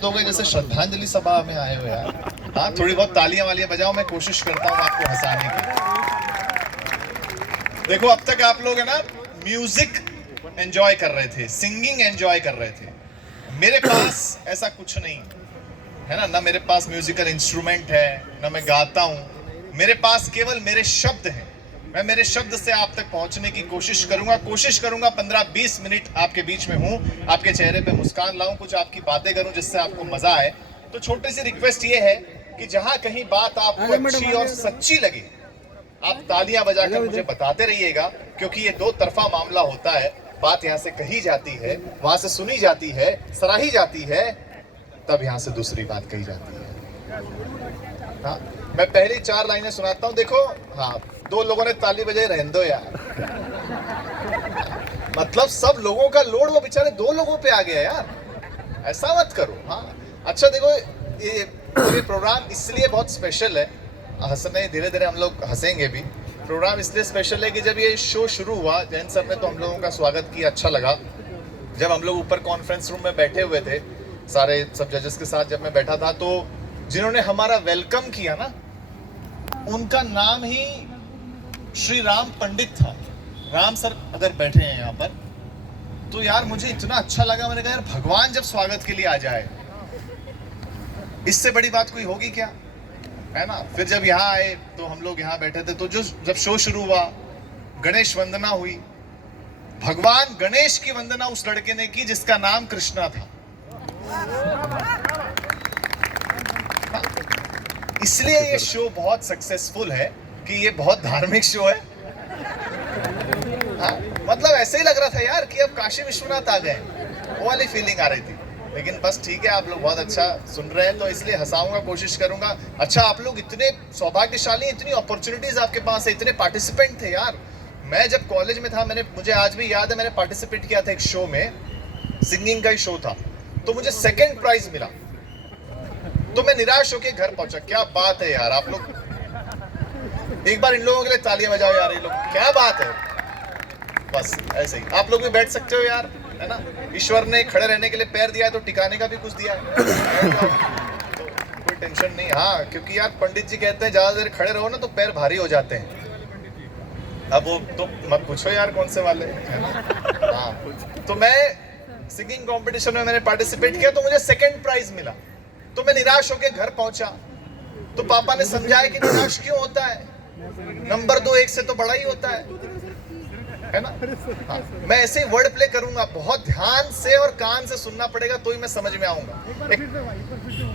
शांत हो गए जैसे श्रद्धांजलि सभा में आए हो यार। हाँ, थोड़ी बहुत तालियां वालियां बजाओ, मैं कोशिश करता हूँ आपको हंसाने की। देखो अब तक आप लोग है ना म्यूजिक एंजॉय कर रहे थे, सिंगिंग एंजॉय कर रहे थे। मेरे पास ऐसा कुछ नहीं है ना मेरे पास म्यूजिकल इंस्ट्रूमेंट है, ना मैं गाता हूँ। मेरे पास केवल मेरे शब्द हैं। मैं मेरे शब्द से आप तक पहुंचने की कोशिश करूंगा 15-20 मिनट आपके बीच में हूं, आपके चेहरे पे मुस्कान लाऊं, कुछ आपकी बातें करूं जिससे आपको मजा आए। तो छोटी सी रिक्वेस्ट ये है कि जहां कहीं बात आपको अच्छी और सच्ची लगे, आप तालियां बजाकर मुझे बताते रहिएगा, क्योंकि ये दो तरफा मामला होता है। बात यहाँ से कही जाती है, वहां से सुनी जाती है, सराही जाती है, तब यहाँ से दूसरी बात कही जाती है। हाँ, मैं पहली 4 लाइनें सुनाता हूँ, देखो। हाँ, 2 लोगों ने ताली बजाई, रहने दो यार। मतलब सब लोगों का लोड वो बेचारे 2 लोगों पे आ गया यार, ऐसा मत करो। हाँ, अच्छा देखो, ये प्रोग्राम इसलिए बहुत स्पेशल है, हंसने धीरे धीरे हम लोग हंसेंगे भी। प्रोग्राम इसलिए स्पेशल है कि जब ये शो शुरू हुआ, जैन सर ने तो हम लोगों का स्वागत किया, अच्छा लगा। जब हम लोग ऊपर कॉन्फ्रेंस रूम में बैठे हुए थे सारे सब जजेस के साथ, जब मैं बैठा था, तो जिन्होंने हमारा वेलकम किया ना, उनका नाम ही श्री राम पंडित था। राम सर अगर बैठे हैं यहाँ पर, तो यार मुझे इतना अच्छा लगा। मैंने कहा यार भगवान जब स्वागत के लिए आ जाए, इससे बड़ी बात कोई होगी क्या, है ना। फिर जब यहाँ आए तो हम लोग यहाँ बैठे थे, तो जब शो शुरू हुआ, गणेश वंदना हुई। भगवान गणेश की वंदना उस लड़के ने की जिसका नाम कृष्णा था। इसलिए ये शो बहुत सक्सेसफुल है कि ये बहुत धार्मिक शो है। हाँ, मतलब ऐसे ही लग रहा था यार कि अब काशी विश्वनाथ आ गए, वो वाली फीलिंग आ रही थी। लेकिन बस ठीक है, आप लोग बहुत अच्छा सुन रहे हैं, तो इसलिए हंसाऊंगा, कोशिश करूंगा। अच्छा, आप लोग इतने सौभाग्यशाली, इतनी अपॉर्चुनिटीज आपके पास है, इतने पार्टिसिपेंट थे यार। मैं जब कॉलेज में था, मुझे आज भी याद है, मैंने पार्टिसिपेट किया था एक शो में, सिंगिंग का ही शो था, तो मुझे 2nd प्राइज मिला। तो मैं निराश होकर घर पहुंचा। क्या बात है यार, आप लोग एक बार इन लोगों के लिए तालियां बजाओ यार, ये लोग क्या बात है। बस ऐसे ही आप लोग भी बैठ सकते हो यार, है ना। ईश्वर ने खड़े रहने के लिए पैर दिया है, तो टिकाने का भी कुछ दिया है, तो कोई टेंशन नहीं। हाँ, क्योंकि यार पंडित जी कहते हैं ज्यादा देर खड़े रहो ना तो पैर भारी हो जाते हैं। अब वो तो मत पूछो यार कौन से वाले, है ना। हाँ, तो मैं सिंगिंग कंपटीशन में मैंने पार्टिसिपेट किया, तो मुझे 2nd प्राइज मिला। तो मैं निराश होकर घर पहुंचा, तो पापा ने समझाया कि निराश क्यों होता है, नंबर 2 1 से तो बड़ा ही होता है ना। हाँ, मैं ऐसे ही वर्ड प्ले करूंगा, बहुत ध्यान से और कान से सुनना पड़ेगा, तो ही मैं समझ में आऊंगा।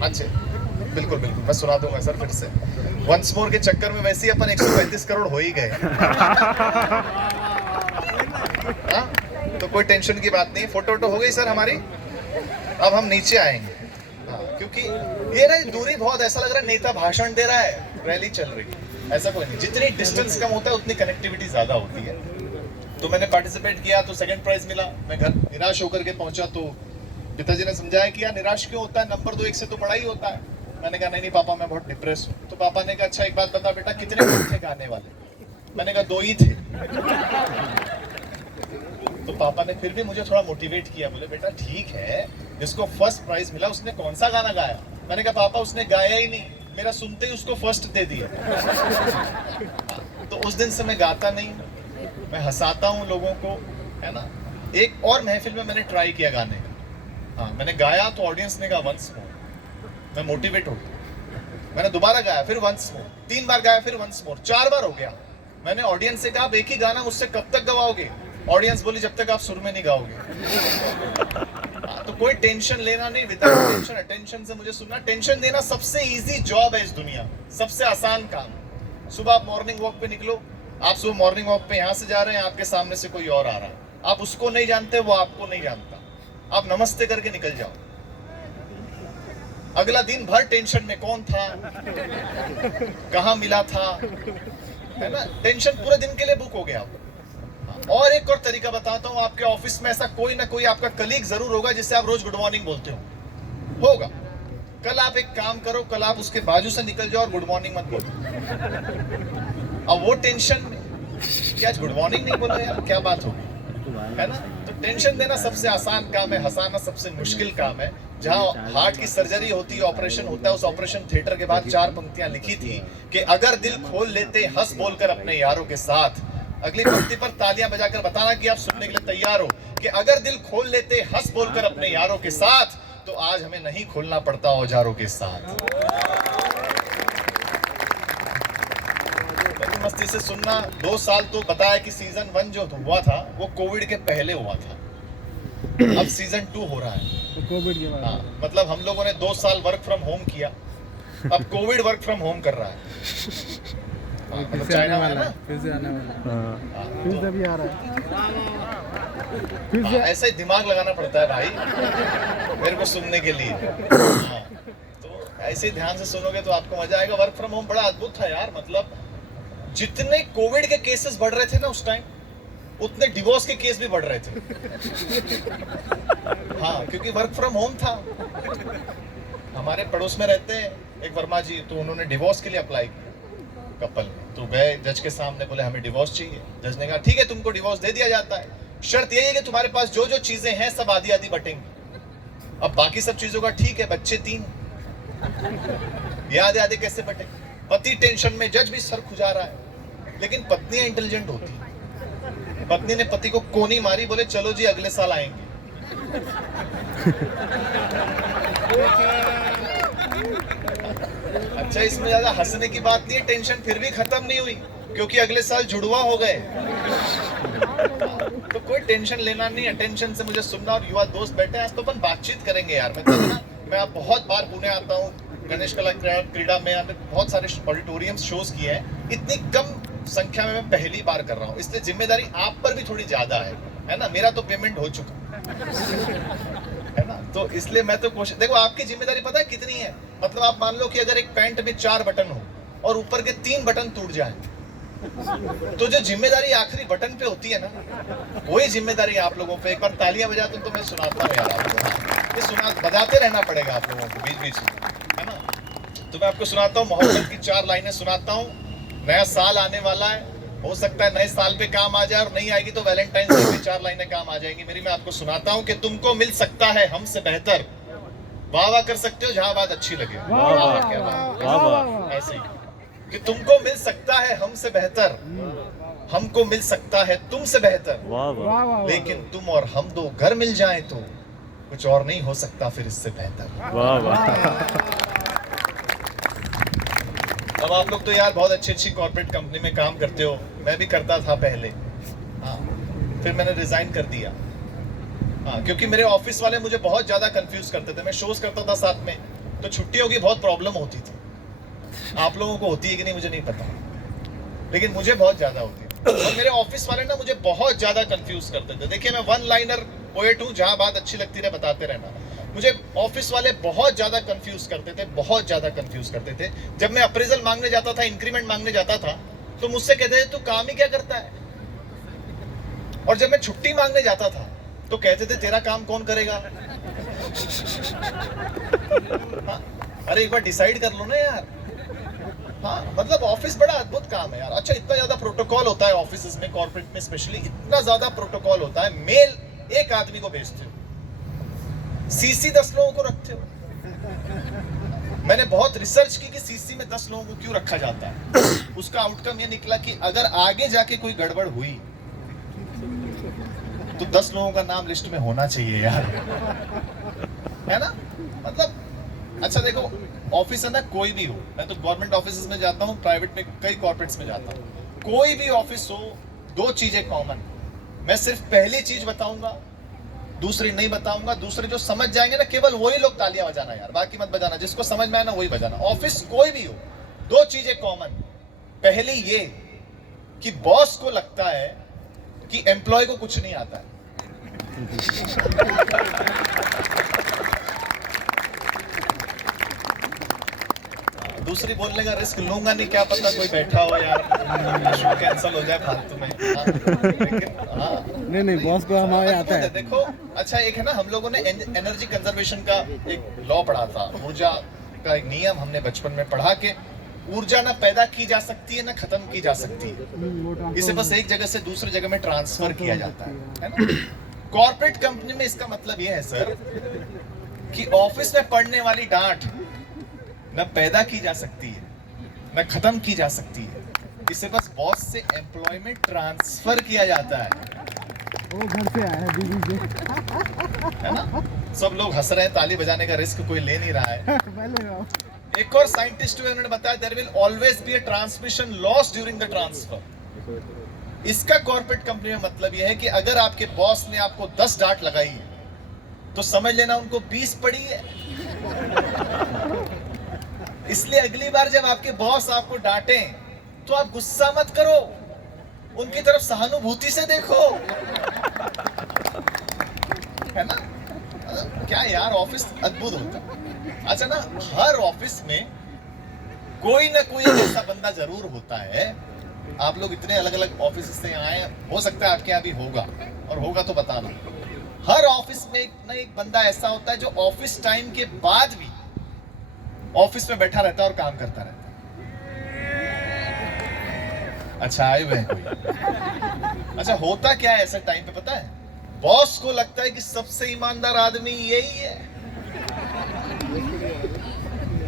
अच्छा, बिल्कुल बिल्कुल मैं सुना दूंगा सर फिर से। वंस मोर के चक्कर में वैसे ही अपन 135 करोड़ हो ही गए। हाँ, तो कोई टेंशन की बात नहीं। फोटो हो गई सर हमारी, अब हम नीचे आएंगे। हाँ, क्योंकि ये ना दूरी बहुत, ऐसा लग रहा है नेता भाषण दे रहा है, रैली चल रही है, ऐसा कोई नहीं। जितनी डिस्टेंस कम होता है उतनी कनेक्टिविटी ज्यादा होती है। तो मैंने पार्टिसिपेट किया, तो 2nd प्राइज मिला। मैं घर निराश होकर के पहुंचा, तो पिताजी ने समझाया कि यार निराश क्यों होता है, नंबर 2 1 से तो बड़ा ही होता है। मैंने कहा नहीं पापा, मैं बहुत डिप्रेस हूँ। तो पापा ने कहा अच्छा एक बात बता बेटा, कितने लोग थे गाने वाले। मैंने कहा 2 ही थे। तो पापा ने फिर भी मुझे थोड़ा मोटिवेट किया, बोले बेटा ठीक है, जिसको 1st प्राइज मिला उसने कौन सा गाना गाया। मैंने कहा पापा उसने गाया ही नहीं, मेरा सुनते ही उसको 1st दे दिया। तो उस दिन से मैं गाता नहीं, मैं हंसाता हूँ लोगों को, है ना। एक और महफिल में मैंने ट्राई किया गाने का। हाँ, मैंने गाया तो ऑडियंस ने कहा वंस मोर, मैं मोटिवेट हो गया। मैंने दोबारा गाया, फिर वंस मोर, 3 बार गाया, फिर वंस मोर, 4 बार हो गया। मैंने ऑडियंस से कहा आप एक ही गाना मुझसे कब तक गवाओगे। ऑडियंस बोली जब तक आप सुर में नहीं गाओगे। तो कोई टेंशन लेना नहीं, विदाउट टेंशन, अटेंशन से मुझे सुनना। टेंशन देना सबसे इजी जॉब है इस दुनिया में, सबसे आसान काम। सुबह आप मॉर्निंग वॉक पे निकलो, आप सुबह मॉर्निंग वॉक पे यहाँ से जा रहे हैं, आपके सामने से कोई और आ रहा है, आप उसको नहीं जानते, वो आपको नहीं जानता, आप नमस्ते करके निकल जाओ। अगला दिन भर टेंशन में, कौन था, कहाँ मिला था, है ना। टेंशन पूरे दिन के लिए बुक हो गया। और एक और तरीका बताता हूँ, आपके ऑफिस में ऐसा कोई ना कोई आपका कलीग जरूर होगा जिससे आप रोज गुड मॉर्निंग बोलते हो, होगा। कल आप एक काम करो, कल आप उसके बाजू से निकल जाओ और गुड मॉर्निंग मत बोलो। अब वो टेंशन में कि आज गुड मॉर्निंग नहीं बोला यार, क्या बात होगी, है ना। तो टेंशन देना सबसे आसान काम है, हंसाना सबसे मुश्किल काम है। जहां हार्ट की सर्जरी होती है, ऑपरेशन होता है, उस ऑपरेशन थिएटर के बाद 4 पंक्तियां लिखी थी कि अगर दिल खोल लेते हंस बोलकर अपने यारों के साथ। अगली पंक्ति पर तालियां बजाकर बताना कि आप सुनने के लिए तैयार हो कि अगर दिल खोल लेते हंस बोलकर अपने यारों के साथ, तो आज हमें नहीं खोलना पड़ता औजारों के साथ। मस्ती से सुनना। 2 साल तो बताया कि सीजन 1 जो हुआ था वो कोविड के पहले हुआ था, अब सीजन 2 हो रहा है कोविड के बाद। हाँ, मतलब हम लोगों ने 2 साल वर्क फ्रॉम होम किया, अब कोविड वर्क फ्रॉम होम कर रहा है। फिर से आने वाला है, फिर से आने वाला है, फिर से भी आ रहा है, फिर से ऐसे ही दिमाग लगाना पड़ता है भाई मेरे को सुनने के लिए। हाँ, तो ऐसे ही ध्यान से सुनोगे तो आपको मजा आएगा। वर्क फ्रॉम होम बड़ा अद्भुत था यार, मतलब जितने कोविड के केसेस बढ़ रहे थे ना उस टाइम, उतने डिवोर्स के केस भी बढ़ रहे थे। हाँ, क्योंकि वर्क फ्रॉम होम था। हमारे पड़ोस में रहते हैं एक वर्मा जी, तो उन्होंने डिवोर्स के लिए अप्लाई किया कपल में, तो गए जज के सामने, बोले हमें डिवोर्स चाहिए। जज ने कहा ठीक है, तुमको डिवोर्स दे दिया जाता है, शर्त यही है कि तुम्हारे पास जो जो चीजें हैं सब आधी आधी बटेंगे। अब बाकी सब चीजों का ठीक है, बच्चे 3, ये आधे आधे कैसे बटे? पति टेंशन में, जज भी सर खुजा रहा है, लेकिन पत्नियां इंटेलिजेंट होती है। पत्नी ने पति को कोनी मारी, बोले चलो जी अगले साल आएंगे। अच्छा, इसमें ज्यादा हंसने की बात नहीं है, टेंशन फिर भी खत्म नहीं हुई क्योंकि अगले साल जुड़वा हो गए। तो कोई टेंशन लेना नहीं है, टेंशन से मुझे सुनना। और युवा दोस्त बैठे हैं, आज तो अपन बातचीत करेंगे यार। मैं आप बहुत बार पुणे आता हूँ, गणेश कला क्रीड़ा में हमने बहुत सारे ऑडिटोरियम शोज किए हैं, इतनी कम संख्या में मैं पहली बार कर रहा हूँ, इसलिए जिम्मेदारी आप पर भी थोड़ी ज्यादा है ना। मेरा तो पेमेंट हो चुका है ना, तो इसलिए मैं तो कोशिश, देखो आपकी जिम्मेदारी पता है कितनी है? मतलब आप मान लो कि अगर एक पैंट में 4 बटन हो और ऊपर के 3 बटन टूट जाए, तो जो जिम्मेदारी आखिरी बटन पे होती है ना, वही जिम्मेदारी आप लोगों पे। एक बार तालियां बजा दूं तो मैं सुनाता हूँ यार आपको, ये बजाते रहना पड़ेगा आप लोगों को बीच बीच में, है ना। तो मैं आपको सुनाता हूँ, मोहब्बत की 4 लाइनें सुनाता हूँ। नया साल आने वाला है, हो सकता है नए साल पे काम आ जाए, और नहीं आएगी तो वैलेंटाइन डे पे 4 लाइनें काम आ जाएंगी मेरी। मैं आपको सुनाता हूँ कि तुमको मिल सकता है हमसे बेहतर, वाह वाह कर सकते हो जहां बात अच्छी लगे, वाह वाह क्या बात, ऐसे ही कि तुमको मिल सकता है हमसे बेहतर, हमको मिल सकता है तुमसे बेहतर, लेकिन तुम और हम दो घर मिल जाए तो कुछ और नहीं हो सकता फिर इससे बेहतर। वाह वाह। अब आप लोग तो यार बहुत अच्छी कॉर्पोरेट कंपनी में काम करते हो, मैं भी करता था पहले। हाँ, फिर मैंने रिजाइन कर दिया। हाँ, क्योंकि मेरे ऑफिस वाले मुझे बहुत ज्यादा कंफ्यूज करते थे। मैं शोज करता था साथ में, तो छुट्टियों की बहुत प्रॉब्लम होती थी। आप लोगों को होती है कि नहीं मुझे नहीं पता, लेकिन मुझे बहुत ज्यादा होती है। और मेरे ऑफिस वाले ना मुझे बहुत ज्यादा कंफ्यूज करते थे। देखिए, मैं 1 लाइनर पोएट हूँ, जहां बात अच्छी लगती रहे बताते रहना। मुझे ऑफिस वाले बहुत ज्यादा कंफ्यूज करते थे, बहुत ज्यादा कंफ्यूज करते थे। जब मैं अप्रेजल मांगने जाता था, इंक्रीमेंट मांगने जाता था, तो मुझसे कहते थे तू काम ही क्या करता है। और जब मैं छुट्टी मांगने जाता था तो कहते थे तेरा काम कौन करेगा। हाँ, अरे एक बार डिसाइड कर लो ना यार। हाँ, मतलब ऑफिस बड़ा अद्भुत काम है यार। अच्छा, इतना ज्यादा प्रोटोकॉल होता है ऑफिस में, कॉर्पोरेट में स्पेशली इतना ज्यादा प्रोटोकॉल होता है। मेल 1 आदमी को भेजते हो, सीसी 10 लोगों को रखते हो। मैंने बहुत रिसर्च की कि सीसी में 10 लोगों को क्यों रखा जाता है। उसका आउटकम ये निकला कि अगर आगे जाके कोई गड़बड़ हुई तो 10 लोगों का नाम लिस्ट में होना चाहिए यार, है ना। मतलब अच्छा देखो, ऑफिस है ना, कोई भी हो, मैं तो गवर्नमेंट ऑफिस में जाता हूँ, प्राइवेट में कई कॉर्पोरेट्स में जाता हूँ, कोई भी ऑफिस हो, 2 चीजें कॉमन। मैं सिर्फ पहली चीज बताऊंगा, दूसरी नहीं बताऊंगा। दूसरे जो समझ जाएंगे ना, केवल वही लोग तालियां बजाना यार, बाकी मत बजाना। जिसको समझ में आए ना वही बजाना। ऑफिस कोई भी हो, 2 चीजें कॉमन। पहली ये कि बॉस को लगता है कि एम्प्लॉय को कुछ नहीं आता है। दूसरी बोलने का रिस्क लूंगा नहीं, क्या पता कोई बैठा हो यार, कैंसिल हो जाए फालतू में। नहीं बॉस को हमारे आता है। देखो अच्छा, एक है ना, हम लोगों ने एनर्जी कंजर्वेशन का एक लॉ पढ़ा था, ऊर्जा का एक नियम हमने बचपन में पढ़ा के ऊर्जा ना पैदा की जा सकती है ना खत्म की जा सकती है, इसे बस एक जगह से दूसरी जगह में ट्रांसफर किया जाता है ना। कॉर्पोरेट कंपनी में इसका मतलब यह है सर कि ऑफिस में पड़ने वाली डांट न पैदा की जा सकती है न खत्म की जा सकती है, इसे बस बॉस से एम्प्लॉयमेंट ट्रांसफर किया जाता है। वो घर से आया है बीवी से। है ना? सब लोग हंस रहे हैं, ताली बजाने का रिस्क कोई ले नहीं रहा है। पहले आओ। एक और साइंटिस्ट हुए, उन्होंने बताया there will always be a transmission loss during the transfer. इसका कॉर्पोरेट कंपनी में मतलब यह है कि अगर आपके बॉस ने आपको 10 डांट लगाई है तो समझ लेना उनको 20 पड़ी है। इसलिए अगली बार जब आपके बॉस आपको डांटे तो आप गुस्सा मत करो, उनकी तरफ सहानुभूति से देखो। है ना? क्या यार, ऑफिस अद्भुत होता है। अच्छा ना, हर ऑफिस में कोई ना कोई ऐसा बंदा जरूर होता है। आप लोग इतने अलग अलग ऑफिस से आए, हो सकता है आपके यहाँ भी होगा, और होगा तो बताना। हर ऑफिस में एक ना एक बंदा ऐसा होता है जो ऑफिस टाइम के बाद भी ऑफिस में बैठा रहता है और काम करता रहता है। अच्छा, आए हुए हैं कोई? अच्छा, होता क्या है ऐसे टाइम पे पता है? बॉस को लगता है कि सबसे ईमानदार आदमी यही है,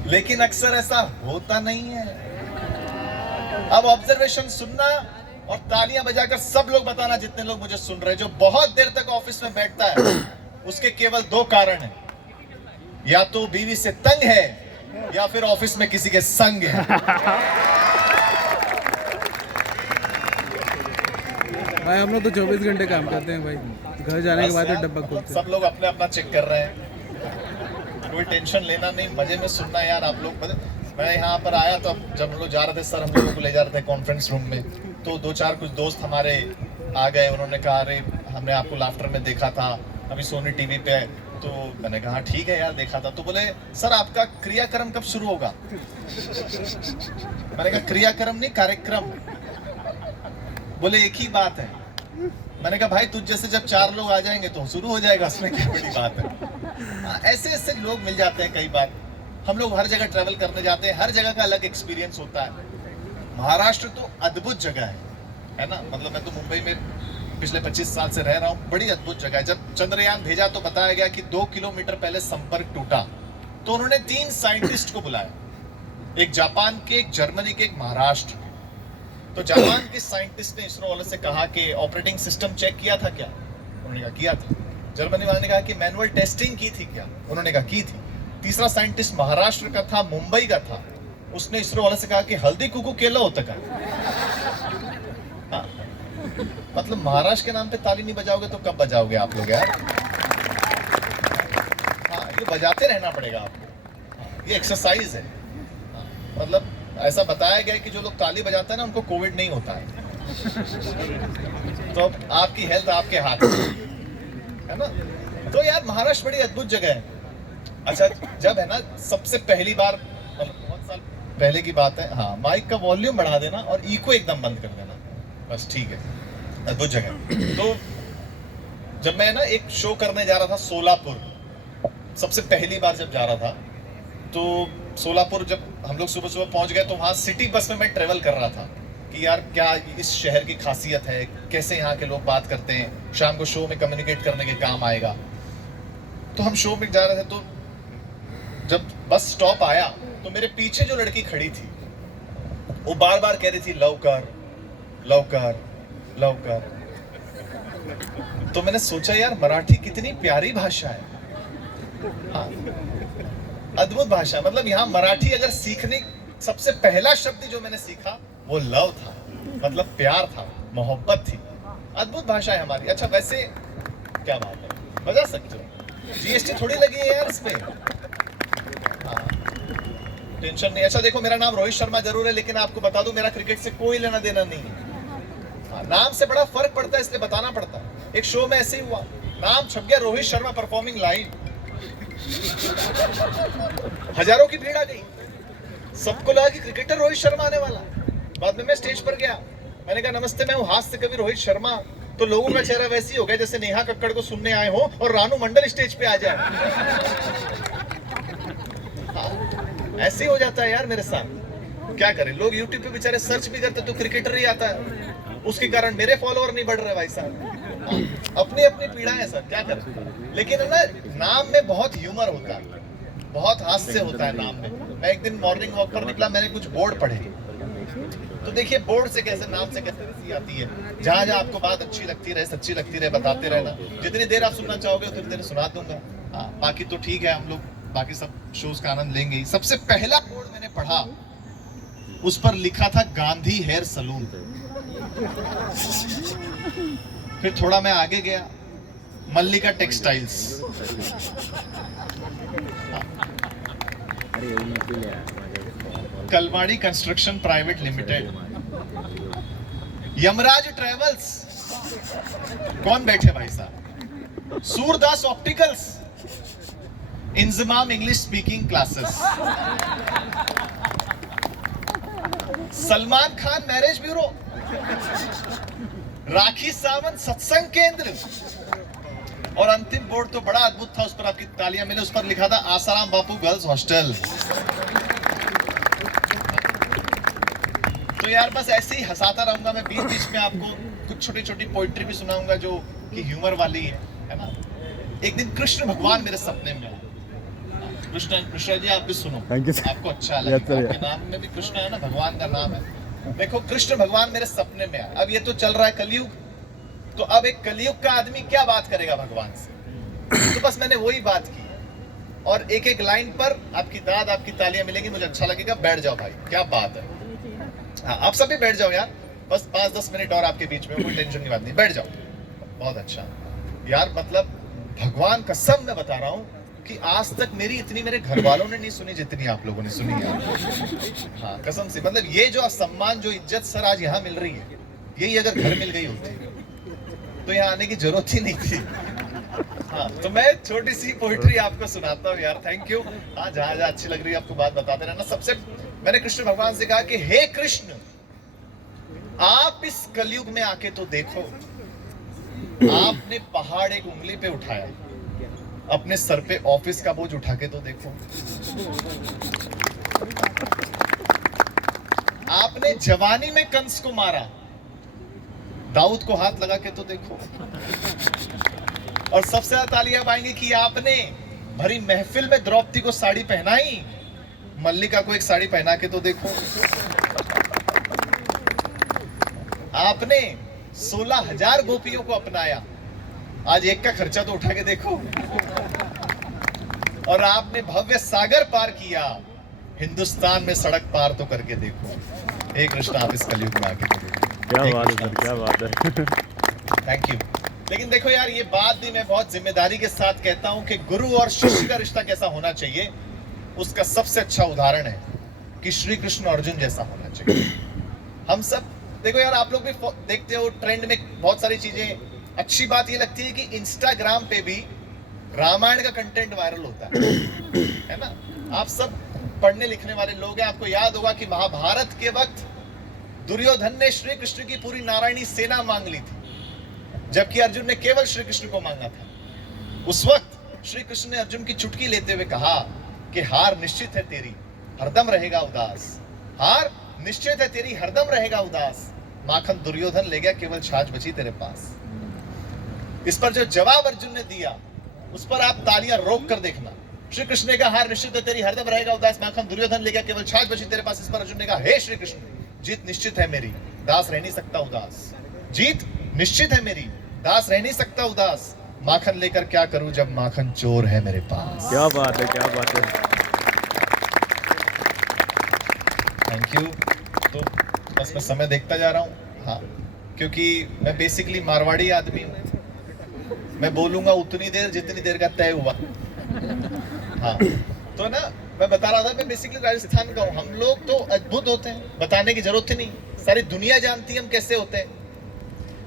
लेकिन अक्सर ऐसा होता नहीं है। अब ऑब्जर्वेशन सुनना और तालियां बजाकर सब लोग बताना, जितने लोग मुझे सुन रहे हैं, जो बहुत देर तक ऑफिस में बैठता है उसके केवल 2 कारण हैं, या तो बीवी से तंग है या फिर ऑफिस में किसी के संग है। भाई हम लोग तो 24 घंटे काम करते हैं भाई, घर जाने के बाद डब्बा खोलते हैं। सब लोग अपने अपना चेक कर रहे हैं, कोई टेंशन लेना नहीं, मजे में सुनना यार आप लोग। मैं यहाँ पर आया तो जब हम लोग जा रहे थे, सर हम लोगों को ले जा रहे थे कॉन्फ्रेंस रूम में, तो 2-4 कुछ दोस्त हमारे आ गए। उन्होंने कहा अरे हमने आपको लाफ्टर में देखा था अभी सोनी टीवी पे। तो मैंने कहा ठीक है यार, देखा था। तो बोले सर आपका क्रियाक्रम कब शुरू होगा? मैंने कहा क्रियाक्रम नहीं, कार्यक्रम। बोले एक ही बात है। मैंने कहा भाई तुझ जैसे जब 4 लोग आ जाएंगे तो शुरू हो जाएगा, उसमें क्या बड़ी बात है। ऐसे ऐसे लोग मिल जाते हैं कई बार। हम लोग हर जगह ट्रैवल करने जाते हैं, हर जगह का अलग एक्सपीरियंस होता है। महाराष्ट्र तो अद्भुत जगह है ना? मतलब मैं तो मुंबई में पिछले 25 साल से रह रहा हूँ, बड़ी अद्भुत जगह है। जब चंद्रयान भेजा तो बताया गया कि 2 किलोमीटर पहले संपर्क टूटा, तो उन्होंने 3 साइंटिस्ट को बुलाया, एक जापान के, एक जर्मनी के, एक महाराष्ट्र के। तो जापान के साइंटिस्ट ने इसरो वाले से कहा कि ऑपरेटिंग सिस्टम चेक किया था क्या? उन्होंने कहा किया था। जर्मनी वाले ने कहा कि मैनुअल टेस्टिंग की थी क्या? उन्होंने कहा की थी। तीसरा साइंटिस्ट महाराष्ट्र का था, मुंबई का था, उसने इसरो वाले से कहा कि हल्दी कुकू केला होता का। हाँ, मतलब महाराष्ट्र के नाम पे ताली नहीं बजाओगे तो कब बजाओगे आप लोग यार? हाँ, ये बजाते रहना पड़ेगा आपको। हाँ, ये एक्सरसाइज है। हाँ, मतलब ऐसा बताया गया कि जो लोग ताली बजाते हैं ना उनको कोविड नहीं होता है। तो आपकी हेल्थ आपके हाथ में है ना? तो यार महाराष्ट्र बड़ी अद्भुत जगह है। अच्छा, जब है ना सबसे पहली बार, मतलब बहुत साल पहले की बात है, हाँ, माइक का वॉल्यूम बढ़ा देना और इको एकदम बंद कर देना, बस ठीक है। अद्भुत जगह। तो जब मैं ना एक शो करने जा रहा था सोलापुर, सबसे पहली बार जब जा रहा था, तो सोलापुर जब हम लोग सुबह सुबह पहुंच गए तो वहाँ सिटी बस में मैं ट्रेवल कर रहा था कि यार क्या इस शहर की खासियत है, कैसे यहाँ के लोग बात करते हैं, शाम को शो में कम्युनिकेट करने के काम आएगा। तो हम शो में जा रहे थे, तो जब बस स्टॉप आया तो मेरे पीछे जो लड़की खड़ी थी वो बार बार कह रही थी लवकर लवकर लवकर। तो मैंने सोचा यार मराठी कितनी प्यारी भाषा है। हाँ, अद्भुत भाषा। मतलब यहाँ मराठी अगर सीखने, सबसे पहला शब्द जो मैंने सीखा वो लव था, मतलब प्यार था, मोहब्बत थी। अद्भुत भाषा है हमारी। अच्छा वैसे क्या बात है, बजा सकते हो, जीएसटी थोड़ी लगी है यार इसमें। हाँ, टेंशन नहीं। अच्छा देखो, मेरा नाम रोहित शर्मा जरूर है, लेकिन आपको बता दूं मेरा क्रिकेट से कोई लेना देना नहीं है। हाँ, नाम से बड़ा फर्क पड़ता है, इसलिए बताना पड़ता है। एक शो में ऐसे ही हुआ, नाम छप गया रोहित शर्मा परफॉर्मिंग लाइव, हजारों की भीड़ आ गई, सबको लगा कि क्रिकेटर रोहित शर्मा आने वाला। बाद में मैं स्टेज पर गया, मैंने कहा नमस्ते, मैं हूँ हास्य कवि रोहित शर्मा। तो लोगों का चेहरा वैसे ही हो गया जैसे नेहा कक्कड़ को सुनने आए हो और रानू मंडल स्टेज पे आ जाए। हाँ, ऐसे ही हो जाता है यार मेरे साथ। क्या करें, लोग यूट्यूब पे बेचारे सर्च भी करते तो क्रिकेटर ही आता है, उसके कारण मेरे फॉलोअर नहीं बढ़ रहे भाई साहब। अपनी अपनी पीड़ा है सर, क्या करें। लेकिन है ना, नाम में बहुत ह्यूमर होता है, बहुत हास्य होता है नाम में। मैं एक दिन मॉर्निंग वॉक पर निकला, मैंने कुछ बोर्ड पढ़े, तो देखिए बोर्ड से कैसे, नाम से कैसे हंसी आती है। जहां जहां आपको बात अच्छी लगती रहे, सच्ची लगती रहे, बताते रहना। जितनी देर आप सुनना चाहोगे उतनी देर सुना दूंगा। हाँ, बाकी तो ठीक है, हम लोग बाकी सब शोज का आनंद लेंगे ही। सबसे पहला बोर्ड मैंने पढ़ा, उस पर लिखा था गांधी हेयर सलून। फिर थोड़ा मैं आगे गया, Mallika textiles. Kalwadi construction private limited, Yamraj travels, कौन बैठे भाई साहब, Surdas opticals, Inzamam English speaking classes, Salman Khan marriage bureau, Rakhi Sawant सत्संग केंद्र, और अंतिम बोर्ड तो बड़ा अद्भुत था, उस पर आपकी तालियां मिले। उस पर लिखा था आसाराम बापू गर्ल्स हॉस्टल। तो यार बस ऐसे ही हंसाता रहूंगा मैं, बीच बीच में आपको कुछ छोटी छोटी पोइट्री भी सुनाऊंगा जो कि ह्यूमर वाली है ना। एक दिन कृष्ण भगवान मेरे सपने में आए। कृष्ण जी आप भी सुनो, आपको अच्छा लगेगा, आपके नाम में भी कृष्ण है ना, भगवान का नाम है। देखो कृष्ण भगवान मेरे सपने में आए। अब ये तो चल रहा है कलयुग, तो अब एक कलयुग का आदमी क्या बात करेगा भगवान से। तो बस मैंने वही बात की, और एक एक लाइन पर आपकी दाद, आपकी तालियां मिलेंगी, मुझे अच्छा लगेगा। बैठ जाओ भाई, क्या बात है। हाँ, आप सभी बैठ जाओ यार, बस 5-10 मिनट और आपके बीच में, कोई टेंशन की बात नहीं, बैठ जाओ। बहुत अच्छा यार, मतलब भगवान कसम मैं बता रहा हूँ कि आज तक मेरी इतनी मेरे घर वालों ने नहीं सुनी जितनी आप लोगों ने सुनी यार। हाँ कसम से, मतलब ये जो सम्मान, जो इज्जत सर आज यहाँ मिल रही है, यही अगर घर मिल गई होती तो यहाँ आने की जरूरत ही नहीं थी। हाँ, तो मैं छोटी सी पोइट्री आपको सुनाता हूँ यार, थैंक यू। हाँ, जहाँ जहाँ अच्छी लग रही है आपको बात बताते रहना। सबसे मैंने कृष्ण भगवान से कहा कि हे कृष्ण, आप इस कलयुग में आके तो देखो, आपने पहाड़ एक उंगली पे उठाया, अपने सर पे ऑफिस का बोझ उठा के तो देखो, आपने जवानी में कंस को मारा, दाऊद को हाथ लगा के तो देखो, और सबसे ज्यादा तालियां पाएंगे कि आपने भरी महफिल में द्रौपदी को साड़ी पहनाई, मल्लिका को एक साड़ी पहना के तो देखो, आपने 16,000 गोपियों को अपनाया, आज एक का खर्चा तो उठा के देखो, और आपने भव्य सागर पार किया, हिंदुस्तान में सड़क पार तो करके देखो। हे कृष्ण, आप इस कलयुग में आके तो देखो। क्या बात है सर, क्या बात है। Thank you. लेकिन देखो यार, ये बात भी मैं बहुत जिम्मेदारी के साथ कहता हूं कि गुरु और शिष्य का रिश्ता कैसा होना चाहिए, उसका सबसे अच्छा उदाहरण है कि श्री कृष्ण अर्जुन जैसा होना चाहिए। हम सब देखो यार, आप लोग भी देखते हो ट्रेंड में बहुत सारी चीजें। अच्छी बात ये लगती है कि इंस्टाग्राम पे भी रामायण का कंटेंट वायरल होता है ना। आप सब पढ़ने लिखने वाले लोग हैं, आपको याद होगा कि महाभारत के वक्त दुर्योधन ने श्री कृष्ण की पूरी नारायणी सेना मांग ली थी, जबकि अर्जुन ने केवल श्री कृष्ण को मांगा था। उस वक्त श्री कृष्ण ने अर्जुन की चुटकी लेते हुए कहा कि हार निश्चित है तेरी, हरदम रहेगा उदास। हार निश्चित है तेरी, हरदम रहेगा उदास। माखन दुर्योधन ले गया, केवल छाछ बची तेरे पास। इस पर जो जवाब अर्जुन ने दिया, उस पर आप तालियां रोक कर देखना। श्री कृष्ण ने कहा हार निश्चित है तेरी, हरदम रहेगा उदास। माखन दुर्योधन ले गया, केवल छाछ बची तेरे पास। इस पर अर्जुन ने कहा हे श्री कृष्ण, जीत निश्चित है मेरी, दास रह नहीं सकता उदास। जीत निश्चित है मेरी, दास रह नहीं सकता उदास। माखन लेकर क्या करूं जब माखन चोर है मेरे पास। क्या बात है, क्या बात है। Thank you. तो बस मैं समय देखता जा रहा हूँ। हाँ, क्योंकि मैं बेसिकली मारवाड़ी आदमी हूँ, मैं बोलूंगा उतनी देर जितनी देर का तय हुआ। हाँ, तो ना मैं बता रहा था, मैं बेसिकली राजस्थान का हूँ। हम लोग तो अद्भुत होते हैं, बताने की जरूरत ही नहीं, सारी दुनिया जानती है हम कैसे होते हैं।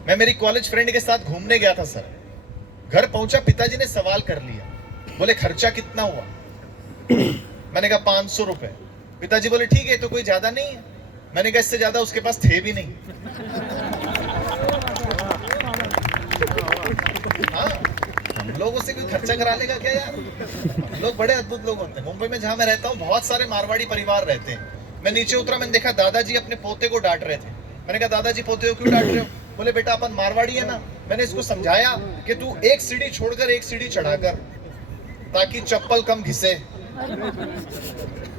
मैं मेरी कॉलेज फ्रेंड के साथ घूमने गया था सर, घर पहुंचा, पिताजी ने सवाल कर लिया, बोले खर्चा कितना हुआ। मैंने कहा 500 रुपए। पिताजी बोले ठीक है, तो कोई ज्यादा नहीं है। मैंने कहा इससे ज्यादा उसके पास थे भी नहीं। हाँ, हम लोगों से कोई खर्चा करा लेगा क्या यार। लोग बड़े अद्भुत लोग होते हैं। मुंबई में जहां मैं रहता हूँ, बहुत सारे मारवाड़ी परिवार रहते हैं। मैं नीचे उतरा, मैंने देखा दादाजी अपने पोते को डांट रहे थे। मैंने कहा दादाजी पोते को क्यों डांट रहे हो। बोले बेटा अपन मारवाड़ी है ना, मैंने इसको समझाया कि तू एक सीढ़ी छोड़कर एक सीढ़ी चढ़ाकर, ताकि चप्पल कम घिसे।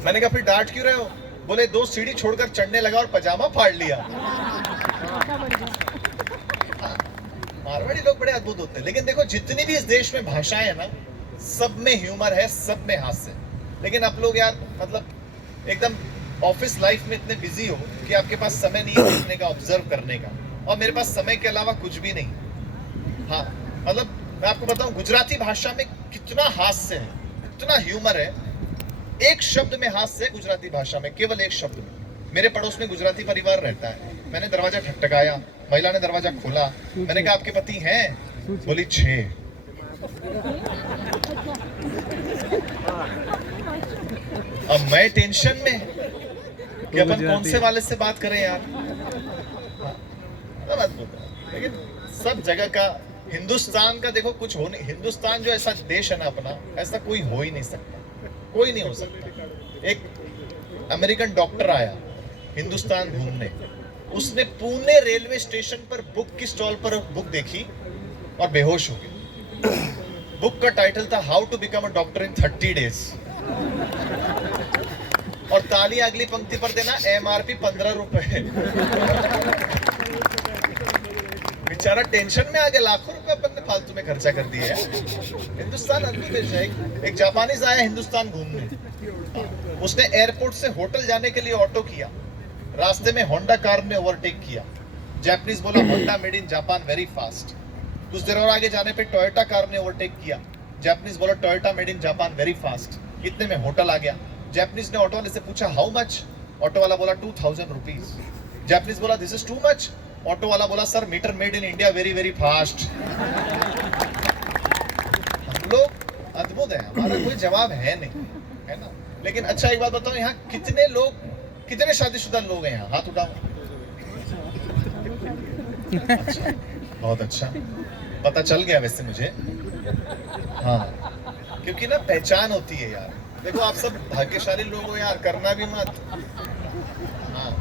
मैंने कहा फिर डांट क्यों रहे हो? बोले 2 सीढ़ी छोड़कर चढ़ने लगा और पजामा फाड़ लिया। मारवाड़ी लोग बड़े अद्भुत होते हैं। लेकिन देखो, जितनी भी इस देश में भाषाएं हैं ना, सब में ह्यूमर है, सब में हास्य। लेकिन आप लोग यार मतलब एकदम ऑफिस लाइफ में इतने बिजी हो कि आपके पास समय नहीं है देखने का, ऑब्जर्व करने का, और मेरे पास समय के अलावा कुछ भी नहीं। हाँ मतलब मैं आपको बताऊं, गुजराती भाषा में कितना हास्य है, कितना ह्यूमर है। एक शब्द में हास्य है गुजराती भाषा में, केवल एक शब्द में। मेरे पड़ोस में गुजराती परिवार रहता है। मैंने दरवाजा खटखटाया, महिला ने दरवाजा खोला। मैंने कहा आपके पति हैं? बोली 6। अब मैं टेंशन में कि अपन कौन से वाले से बात करें यार। लेकिन सब जगह का, हिंदुस्तान का देखो कुछ हो नहीं। हिंदुस्तान जो ऐसा देश है ना अपना, ऐसा कोई हो ही नहीं सकता, कोई नहीं हो सकता। एक अमेरिकन डॉक्टर आया हिंदुस्तान घूमने, उसने पुणे रेलवे स्टेशन पर बुक की स्टॉल पर बुक देखी और बेहोश हो गई। बुक का टाइटल था how to become a doctor in 30 days. और ताली अगली पंक्ति पर देना, MRP 15 रुपए। बेचारा टेंशन में आ गया, लाखों रुपए अपन ने फालतू में खर्चा कर दिया है। हिंदुस्तान अद्भुत देश है। एक जापानीज आया हिंदुस्तान घूमने, उसने एयरपोर्ट से होटल जाने के लिए ऑटो किया, रास्ते में होंडा कार ने ओवरटेक किया। जापानीज बोला Honda made in Japan very fast. कुछ देर और आगे जाने पे टोयोटा कार ने ओवरटेक किया। जापानीज बोला Toyota made in Japan very fast. इतने में होटल आ गया। जापानीज ने ऑटो वाले से पूछा हाउ मच? ऑटो वाला बोला 2000 रुपीज। जापानीज बोला this is too much. Auto वाला बोला sir meter made in India very very fast. हम लोग अद्भुत है, हमारा कोई जवाब है नहीं, है ना। लेकिन अच्छा एक बात बताओ, यहाँ कितने लोग, कितने शादीशुदा लोग हैं यहाँ? हाथ उठाओ। अच्छा, बहुत अच्छा, पता चल गया वैसे मुझे। हाँ, क्योंकि ना पहचान होती है यार। देखो आप सब भाग्यशाली लोग हो यार, करना भी मत। हाँ,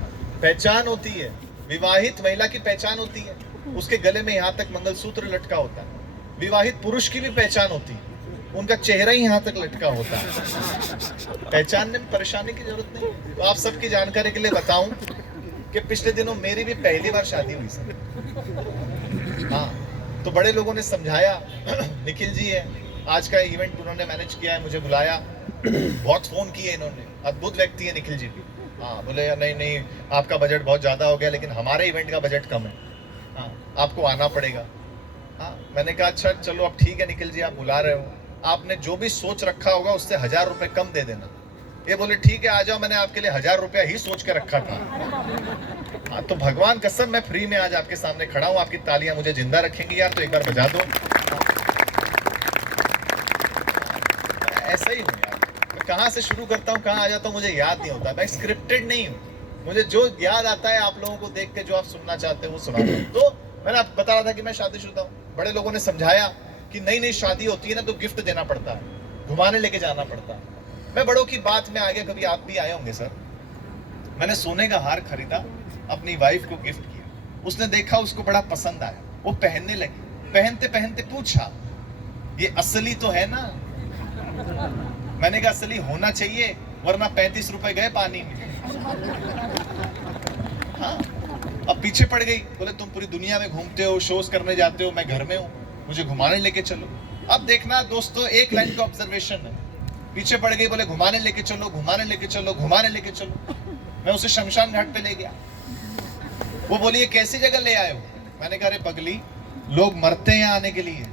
पहचान होती है। विवाहित महिला की पहचान होती है, उसके गले में यहाँ तक मंगलसूत्र लटका होता है। विवाहित पुरुष की भी पहचान होती है, उनका चेहरा ही यहाँ तक लटका होता है। पहचानने में परेशानी की जरूरत नहीं। तो आप सबकी जानकारी के लिए बताऊं कि पिछले दिनों मेरी भी पहली बार शादी हुई सर। हाँ, तो बड़े लोगों ने समझाया, निखिल जी है, आज का इवेंट उन्होंने मैनेज किया है, मुझे बुलाया, बहुत फोन किए इन्होंने। अद्भुत व्यक्ति है निखिल जी भी। हाँ, बोले यार नहीं नहीं आपका बजट बहुत ज़्यादा हो गया, लेकिन हमारे इवेंट का बजट कम है। हाँ, आपको आना पड़ेगा। हाँ, मैंने कहा अच्छा चलो अब ठीक है निखिल जी, आप बुला रहे हो, आपने जो भी सोच रखा होगा उससे 1000 रुपये कम दे देना। ये बोले ठीक है आ जाओ, मैंने आपके लिए 1000 रुपया ही सोच के रखा था। हाँ, तो भगवान कसम मैं फ्री में आज आपके सामने खड़ा हूँ। आपकी तालियां मुझे जिंदा रखेंगी यार, तो एक बार बजा दो। ऐसा ही हूँ यार, मैं कहाँ से शुरू करता हूँ कहाँ आ जाता हूँ मुझे याद नहीं होता। मैं स्क्रिप्टेड नहीं हूँ, मुझे जो याद आता है आप लोगों को देख के जो आप सुनना चाहते हैं वो सुनाता हूँ। तो मैंने आप बता रहा था कि मैं शादीशुदा हूँ। बड़े लोगों ने समझाया कि नई नई शादी होती है ना तो गिफ्ट देना पड़ता है, घुमाने लेके जाना पड़ता है। मैं बड़ों की बात में आ गया, कभी आप भी आए होंगे सर। मैंने सोने का हार खरीदा, अपनी वाइफ को गिफ्ट किया। उसने देखा, उसको बड़ा पसंद आया, वो पहनने लगी। पहनते पहनते पूछा ये असली तो है ना? मैंने कहा असली होना चाहिए, वरना 35 रुपए गए पानी में। हाँ, अब पीछे पड़ गई, बोले तुम पूरी दुनिया में घूमते हो, शोज करने जाते हो, मैं घर में हूँ, मुझे घुमाने लेके चलो। अब देखना दोस्तों, एक लाइन का ऑब्जर्वेशन है। पीछे पड़ गई, बोले घुमाने लेके चलो, घुमाने लेके चलो, घुमाने लेके चलो। मैं उसे शमशान घाट पे ले गया। वो बोली ये कैसी जगह ले आए हो? मैंने कहा अरे पगली, लोग मरते हैं यहाँ आने के लिए।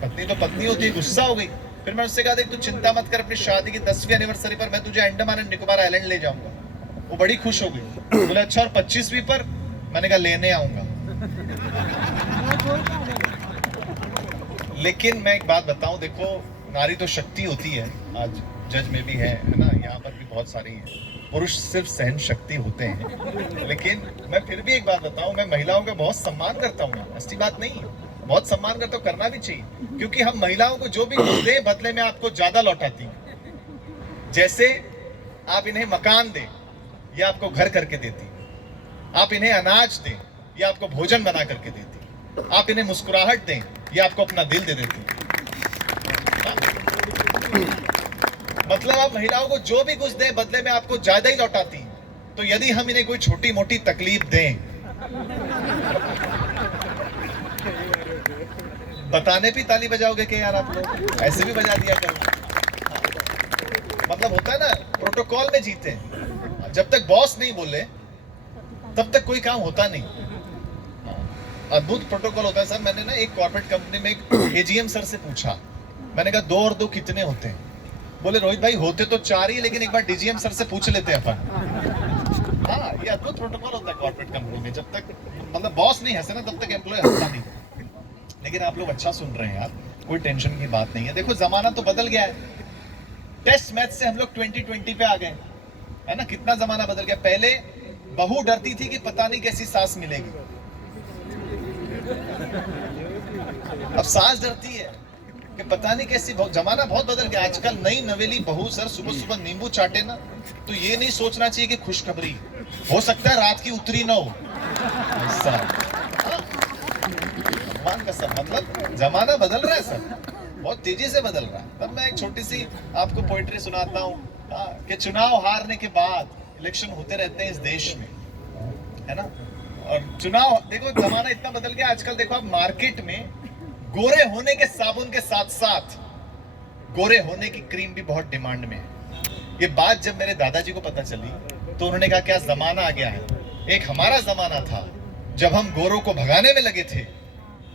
पत्नी तो पत्नी होती है, गुस्सा हो गई। फिर मैं उससे कहा देख तू चिंता मत कर, अपनी शादी की 10वीं एनिवर्सरी पर मैं तुझे अंडमान एंड निकोबार आइलैंड ले जाऊंगा। वो बड़ी खुश हो गई, बोले अच्छा और 25वीं पर? मैंने कहा लेने आऊंगा। लेकिन मैं एक बात बताऊं, देखो नारी तो शक्ति होती है, आज जज में भी है ना, यहाँ पर भी बहुत सारी है। पुरुष सिर्फ सहन शक्ति होते हैं। लेकिन मैं फिर भी एक बात बताऊं, मैं महिलाओं का बहुत सम्मान करता हूँ, ऐसी बात नहीं है, बहुत सम्मान करता हूँ, करना भी चाहिए। क्योंकि हम महिलाओं को जो भी कुछ दें बदले में आपको ज्यादा लौटाती हैं। जैसे आप इन्हें मकान दें, ये आपको घर करके देती। आप इन्हें अनाज दें, ये आपको भोजन बना करके देती। आप इन्हें मुस्कुराहट दें, ये आपको अपना दिल दे देती। मतलब आप महिलाओं को जो भी कुछ दें बदले में आपको ज्यादा ही लौटाती। तो यदि हम इन्हें कोई छोटी मोटी तकलीफ दें, बताने भी ताली बजाओगे कि यार आप लोग ऐसे भी बजा दिया करो। मतलब होता है ना, प्रोटोकॉल में जीते हैं। जब तक बॉस नहीं बोले तब तक कोई काम होता नहीं। अद्भुत प्रोटोकॉल होता है सर। मैंने ना एक कॉर्पोरेट कंपनी में एक एजीएम सर से पूछा, मैंने कहा 2 और 2 कितने होते हैं? बोले रोहित भाई होते तो 4 ही, लेकिन एक बार डीजीएम सर से पूछ लेते हैं अपन। हाँ, ये अद्भुत प्रोटोकॉल होता है कॉर्पोरेट कंपनी में। जब तक मतलब बॉस नहीं हंसे ना तब तक एम्प्लॉय हंसता नहीं। लेकिन आप लोग अच्छा सुन रहे हैं यार, कोई टेंशन की बात नहीं है। देखो जमाना तो बदल गया है। टेस्ट मैच से हम लोग 2020 पे आ गए, है ना। कितना जमाना बदल गया। पहले बहू डरती थी कि पता नहीं कैसी सास मिलेगी, अब सास डरती है कि पता नहीं कैसी। जमाना बहुत बदल गया। आजकल नई नवेली बहू सर सुबह सुबह नींबू चाटे ना तो ये नहीं सोचना चाहिए कि खुशखबरी हो सकता है रात की उतरी ना हो। ऐसा भगवान का सब, मतलब जमाना बदल रहा है सर, बहुत तेजी से बदल रहा है। तब मैं एक छोटी सी आपको पोइट्री सुनाता हूँ कि चुनाव हारने के बाद इलेक्शन होते रहते हैं इस देश में, है ना। और चुनाव, देखो जमाना इतना बदल गया। आजकल देखो आप मार्केट में गोरे होने के साबुन के साथ साथ गोरे होने की क्रीम भी बहुत डिमांड में है। ये बात जब मेरे दादाजी को पता चली तो उन्होंने कहा क्या जमाना आ गया है। एक हमारा जमाना था जब हम गोरों को भगाने में लगे थे,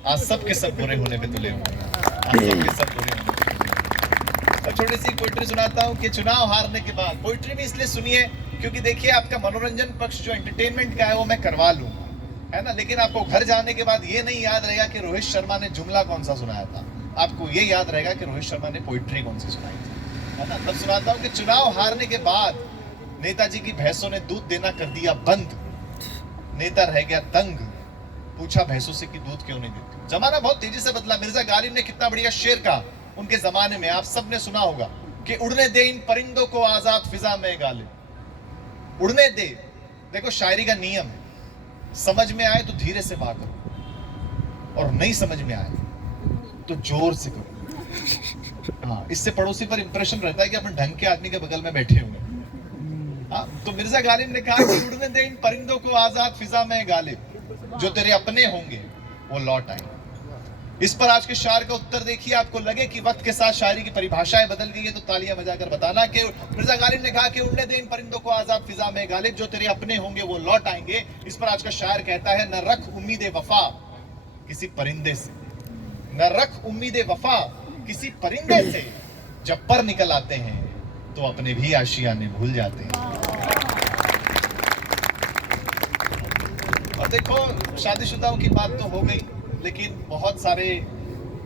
आज सब के सब गोरे होने में तुले हुए हैं। आज सब के सब गोरे होने में। और छोटी सी पोइट्री सुनाता हूँ कि चुनाव हारने के बाद। पोइट्री भी इसलिए सुनिए क्योंकि देखिए आपका मनोरंजन पक्ष जो एंटरटेनमेंट का है वो मैं करवा लूंगा, है ना। लेकिन आपको घर जाने के बाद ये नहीं याद रहेगा कि रोहित शर्मा ने जुमला कौन सा सुनाया था। आपको ये याद रहेगा कि रोहित शर्मा ने पोइट्री कौन सी सुनाई थी, है ना। तब सुनाता हूँ कि चुनाव हारने के बाद नेताजी की भैंसों ने दूध देना कर दिया बंद। नेता रह गया तंग, पूछा भैंसों से कि दूध क्यों नहीं देती। जमाना बहुत तेजी से बदला। मिर्जा गालिब ने कितना बढ़िया शेर कहा उनके जमाने में, आप सबने सुना होगा कि उड़ने दे इन परिंदों को आजाद फिजा में गालिब। उड़ने दे। देखो शायरी का नियम है, समझ में आए तो धीरे से बात करो और नहीं समझ में आए तो जोर से करो। हाँ, इससे पड़ोसी पर इंप्रेशन रहता है कि अपन ढंग के आदमी के बगल में बैठे हुए। हाँ, तो मिर्जा गालिब ने कहा कि उड़ने दे इन परिंदों को आजाद फिजा में गालिब, जो तेरे अपने होंगे वो लौट आएंगे। इस पर आज के शायर का उत्तर देखिए। आपको लगे कि वक्त के साथ शायरी की परिभाषाएं बदल गई है तो तालियां बजाकर बताना कि मिर्जा गालिब ने कहा कि उड़ने दे इन परिंदों को आजाद फिजा में गालिब, जो तेरे अपने होंगे वो लौट आएंगे। इस पर आज का शायर कहता है न रख उम्मीद वफा किसी परिंदे से, न रख उम्मीद वफा किसी परिंदे से, जब पर निकल आते हैं तो अपने भी आशियाने भूल जाते हैं। और देखो शादीशुदाओं की बात तो हो गई, लेकिन बहुत सारे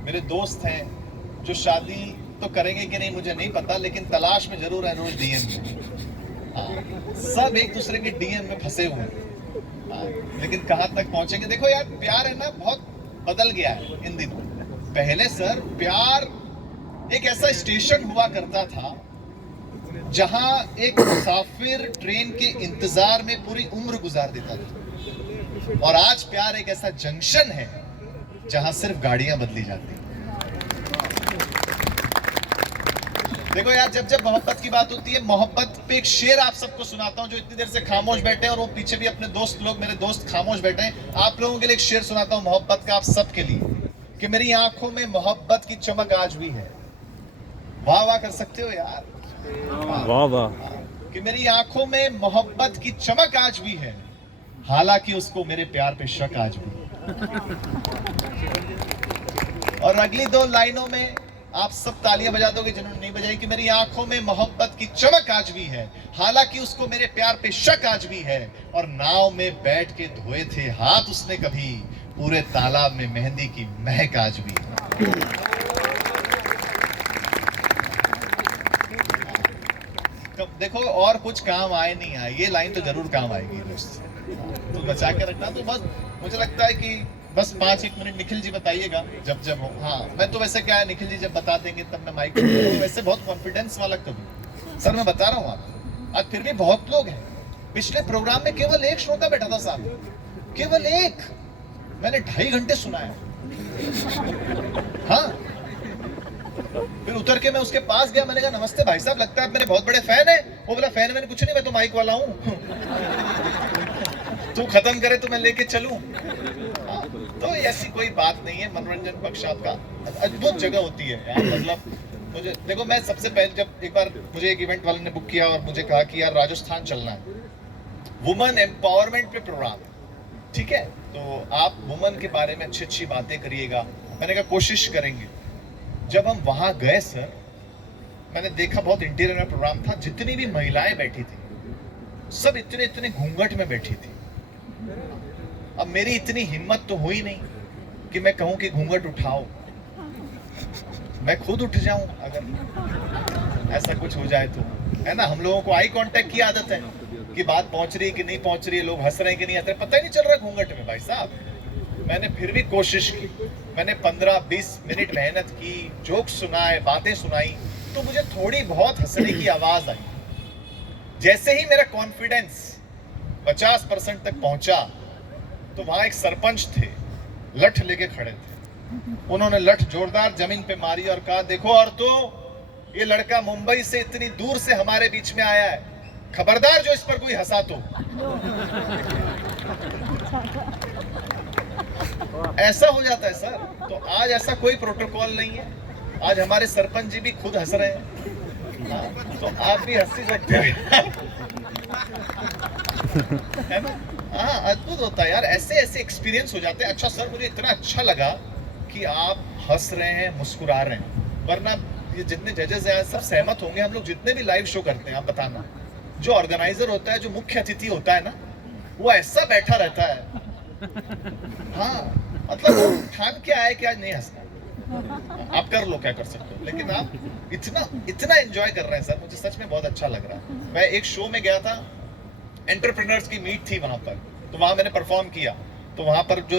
मेरे दोस्त हैं जो शादी तो करेंगे कि नहीं मुझे नहीं पता, लेकिन तलाश में जरूर है रोज डीएम में। सब एक दूसरे के डीएम में फंसे हुए हैं, लेकिन कहां तक पहुंचेंगे। देखो यार प्यार है ना बहुत बदल गया है इन दिनों। पहले सर प्यार एक ऐसा स्टेशन हुआ करता था जहां एक मुसाफिर ट्रेन के इंतजार में पूरी उम्र गुजार देता था, और आज प्यार एक ऐसा जंक्शन है जहां सिर्फ गाड़ियां बदली जाती हैं। देखो यार जब जब मोहब्बत की बात होती है, मोहब्बत पे एक शेर आप सबको सुनाता हूं जो इतनी देर से खामोश बैठे हैं, और वो पीछे भी अपने दोस्त लोग, मेरे दोस्त खामोश बैठे हैं। आप लोगों के लिए एक शेर सुनाता हूं मोहब्बत का, आप सबके लिए, कि मेरी आंखों में मोहब्बत की चमक आज भी है। वाह वाह कर सकते हो यार, वाह वाह। कि मेरी आंखों में मोहब्बत की चमक आज भी है, हालांकि उसको मेरे प्यार पे शक आज भी। और अगली 2 लाइनों में आप सब तालियां बजा दोगे जिन्होंने नहीं बजाई, कि मेरी आंखों में मोहब्बत की चमक आज भी है, हालांकि उसको मेरे प्यार पे शक आज भी है, और नाव में बैठ के धोए थे हाथ उसने कभी, पूरे तालाब में मेहंदी की महक आज भी है। देखो और कुछ काम आए नहीं आए, ये लाइन तो जरूर काम आएगी दोस्त, तो बचा के रखना। तो बस मुझे लगता है कि बस 5-1 मिनट निखिल जी बताइएगा जब जब हो। हाँ मैं तो वैसे क्या है, निखिल जी जब बता देंगे तब मैं माइक, वैसे बहुत कॉन्फिडेंस वाला कभी सर मैं बता रहा हूँ आज फिर भी बहुत लोग हैं। पिछले प्रोग्राम में केवल एक श्रोता बैठा था साहब, केवल एक। मैंने 2.5 घंटे सुना है। हाँ, फिर उतर के मैं उसके पास गया, मैंने कहा नमस्ते भाई साहब, लगता है आप मेरे बहुत बड़े फैन है। वो बोला फैन मैंने कुछ नहीं, मैं तो माइक वाला हूँ। तू खत्म करे तो मैं लेके चलूं। तो ऐसी कोई बात नहीं है। मनोरंजन पक्ष आपका अद्भुत जगह होती है यार। मतलब मुझे देखो, मैं सबसे पहले जब एक बार मुझे एक इवेंट वाले ने बुक किया और मुझे कहा कि यार राजस्थान चलना है, वुमेन एम्पावरमेंट पे प्रोग्राम, ठीक है, तो आप वुमेन के बारे में अच्छी अच्छी बातें करिएगा। मैंने कहा कोशिश करेंगे। जब हम वहां गए सर, मैंने देखा बहुत इंटीरियर में प्रोग्राम था, जितनी भी महिलाएं बैठी थी सब इतने इतने घूंघट में बैठी थी। अब मेरी इतनी हिम्मत तो हुई नहीं कि मैं कहूं कि घूंघट उठाओ, मैं खुद उठ जाऊं अगर ऐसा कुछ हो जाए तो, है ना। हम लोगों को आई कांटेक्ट की आदत है कि बात पहुंच रही है कि नहीं पहुंच रही है, लोग हंस रहे हैं कि नहीं हंस रहे, पता ही नहीं चल रहा घूंघट में भाई साहब। मैंने फिर भी कोशिश की, मैंने 15-20 मिनट मेहनत की, जोक सुनाए, बातें सुनाई, तो मुझे थोड़ी बहुत हंसने की आवाज आई। जैसे ही मेरा कॉन्फिडेंस 50% तक पहुंचा तो वहां एक सरपंच थे, लठ लेके खड़े थे। उन्होंने लठ जोरदार जमीन पे मारी और कहा देखो औरतों, ये लड़का मुंबई से इतनी दूर से हमारे बीच में आया है, खबरदार जो इस पर कोई हंसा तो। ऐसा हो जाता है सर। तो आज ऐसा कोई प्रोटोकॉल नहीं है। आज हमारे सरपंच जी भी खुद हंस रहे हैं, तो आप भी हंस ही सकते हैं। है ना। हाँ, अद्भुत होता है यार, ऐसे ऐसे एक्सपीरियंस हो जाते हैं। अच्छा सर, मुझे इतना अच्छा लगा कि आप हंस रहे हैं, मुस्कुरा रहे हैं, वरना ये जितने जजेस हैं सब सहमत होंगे। हम लोग जितने भी लाइव शो करते हैं, आप बताना, जो ऑर्गेनाइजर होता है, जो मुख्य अतिथि होता है ना, वो ऐसा बैठा रहता है। हाँ, मतलब वो ठान के आए कि आज नहीं हंसना, आप कर लो क्या कर सकते हो, लेकिन आप इतना एंजॉय कर रहे हैं सर, मुझे सच में बहुत अच्छा लग रहा है। मैं एक शो में गया था, एंटरप्रेन्योर्स की मीट थी वहां पर, तो वहां मैंने परफॉर्म किया। तो वहां पर जो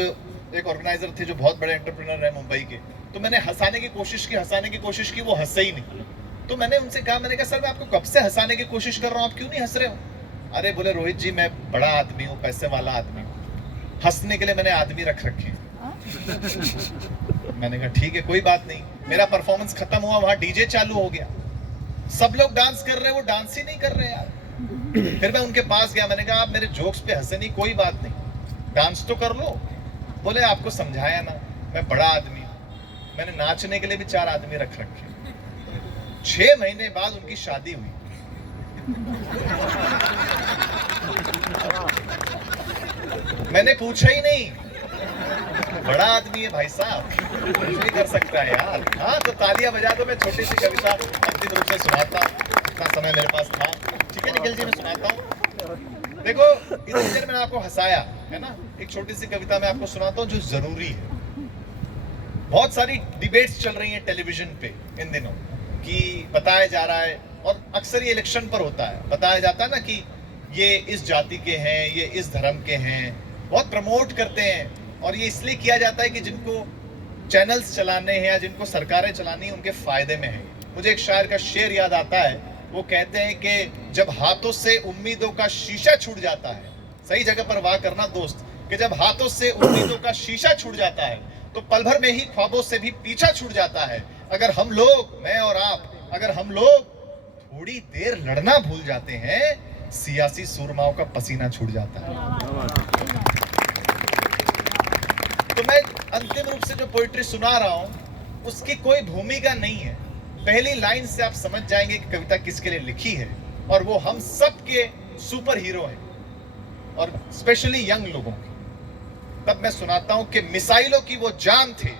एक ऑर्गेनाइजर थे जो बहुत बड़े एंटरप्रेन्योर है मुंबई के, तो मैंने हंसाने की कोशिश की, वो हंसे ही नहीं। तो मैंने उनसे कहा, मैंने कहा सर मैं आपको कब से हंसाने की कोशिश कर रहा हूँ, आप क्यों नहीं हंस रहे हो? अरे बोले रोहित जी, मैं बड़ा आदमी हूँ, पैसे वाला आदमी हूँ, हंसने के लिए मैंने आदमी रख रखे। मैंने कहा ठीक है, कोई बात नहीं। मेरा परफॉर्मेंस खत्म हुआ, वहां डीजे चालू हो गया, सब लोग डांस कर रहे हैं, वो डांस ही नहीं कर रहे यार। फिर मैं उनके पास गया, मैंने कहा आप मेरे जोक्स पे हंसे नहीं, कोई बात नहीं, डांस तो कर लो। बोले आपको समझाया ना, मैं बड़ा आदमी हूं, मैंने नाचने के लिए भी 4 आदमी रख रखे। 6 महीने बाद उनकी शादी हुई। मैंने पूछा ही नहीं, बड़ा आदमी है भाई साहब, कुछ भी कर सकता है यार। हाँ, तो तालियां बजा दो। मैं छोटी सी कविता अंतिम रूप से सुनाता हूँ, इतना समय मेरे पास था, ठीक है निखिल जी, मैं सुनाता हूँ। देखो, इतनी देर मैंने आपको हंसाया है ना, एक छोटी सी कविता मैं आपको सुनाता हूँ जो जरूरी है। बहुत सारी डिबेट्स चल रही हैं टेलीविजन पे इन दिनों, कि बताया जा रहा है, और अक्सर ये इलेक्शन पर होता है, बताया जाता है ना कि ये इस जाति के हैं, ये इस धर्म के हैं, बहुत प्रमोट करते हैं। और ये इसलिए किया जाता है कि जिनको चैनल्स चलाने हैं या जिनको सरकारें चलानी है, उनके फायदे में है। मुझे एक शायर का शेर याद आता है, वो कहते हैं कि जब हाथों से उम्मीदों का शीशा छूट जाता है, सही जगह पर वाह करना दोस्त, कि जब हाथों से उम्मीदों का शीशा छूट जाता है तो पल भर में ही ख्वाबों से भी पीछा छूट जाता है। अगर हम लोग, मैं और आप, अगर हम लोग थोड़ी देर लड़ना भूल जाते हैं, सियासी सूरमाओं का पसीना छूट जाता है। तो मैं अंतिम रूप से जो पोइट्री सुना रहा हूं, उसकी कोई भूमिका नहीं है। पहली लाइन से आप समझ जाएंगे कि कविता किसके लिए लिखी है, और वो हम सब के सुपर हीरो हैं, और स्पेशली यंग लोगों की। तब मैं सुनाता हूं कि मिसाइलों की वो जान थे,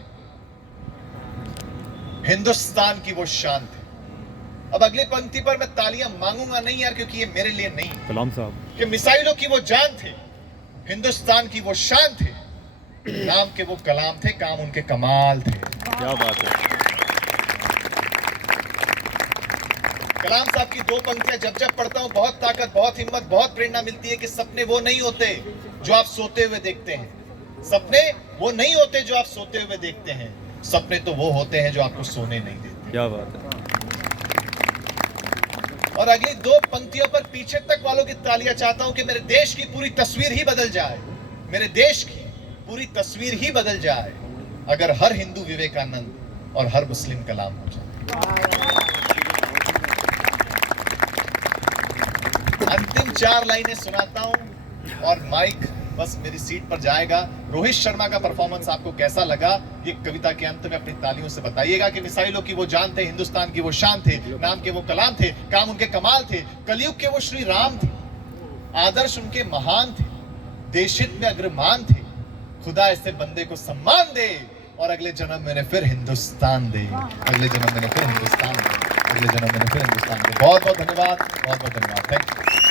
हिंदुस्तान की वो शान थे। अब अगली पंक्ति पर मैं तालियां मांगूंगा नहीं यार, क्योंकि ये मेरे लिए नहीं, कलाम साहब, कि मिसाइलों की वो जान थे, हिंदुस्तान की वो शान थे, नाम के वो कलाम थे, काम उनके कमाल थे। क्या बात है। कलाम साहब की 2 पंक्तियां जब जब पढ़ता हूं, बहुत ताकत, बहुत हिम्मत, बहुत प्रेरणा मिलती है कि सपने वो नहीं होते जो आप सोते हुए देखते हैं, सपने वो नहीं होते जो आप सोते हुए देखते हैं, सपने तो वो होते हैं जो आपको सोने नहीं देते। क्या बात है। और अगली 2 पंक्तियों पर पीछे तक वालों की तालियां चाहता हूं कि मेरे देश की पूरी तस्वीर ही बदल जाए, मेरे देश की पूरी तस्वीर ही बदल जाए अगर हर हिंदू विवेकानंद और हर मुस्लिम कलाम हो जाए। अंतिम 4 लाइनें सुनाता हूं और माइक बस मेरी सीट पर जाएगा। रोहित शर्मा का परफॉर्मेंस आपको कैसा लगा, ये कविता के अंत में अपनी तालियों से बताइएगा कि मिसाइलों की वो जान थे, हिंदुस्तान की वो शान थे, नाम के वो कलाम थे, काम उनके कमाल थे, कलयुग के वो श्री राम थे, आदर्श उनके महान थे, देशहित में अग्रमान थे, खुदा ऐसे बंदे को सम्मान दे और अगले जन्म में फिर हिंदुस्तान दे, अगले जन्म में फिर हिंदुस्तान दे, अगले जन्म में फिर हिंदुस्तान दे। बहुत बहुत धन्यवाद, बहुत बहुत धन्यवाद, थैंक यू।